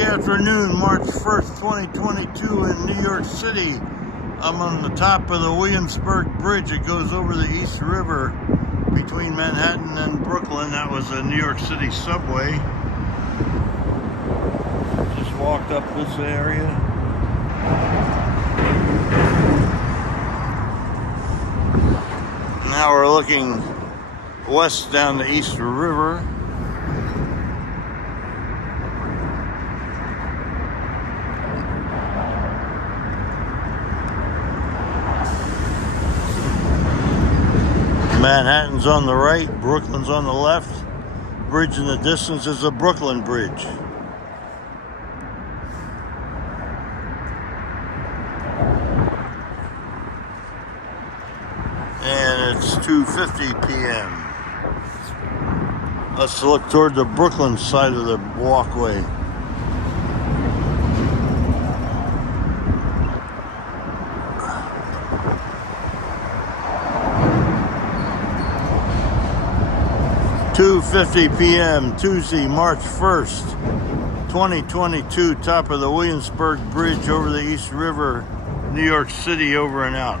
Tuesday afternoon, March 1st, 2022 in New York City. I'm on the top of the Williamsburg Bridge. It goes over the East River between Manhattan and Brooklyn. That was a New York City subway. Just walked up this area. Now we're looking west down the East River. Manhattan's on the right, Brooklyn's on the left. Bridge in the distance is the Brooklyn Bridge. And it's 2:50 p.m. Let's look toward the Brooklyn side of the walkway. (2:50 p.m. Tuesday, March 1st, 2022, top of the Williamsburg Bridge over the East River, New York City, over and out.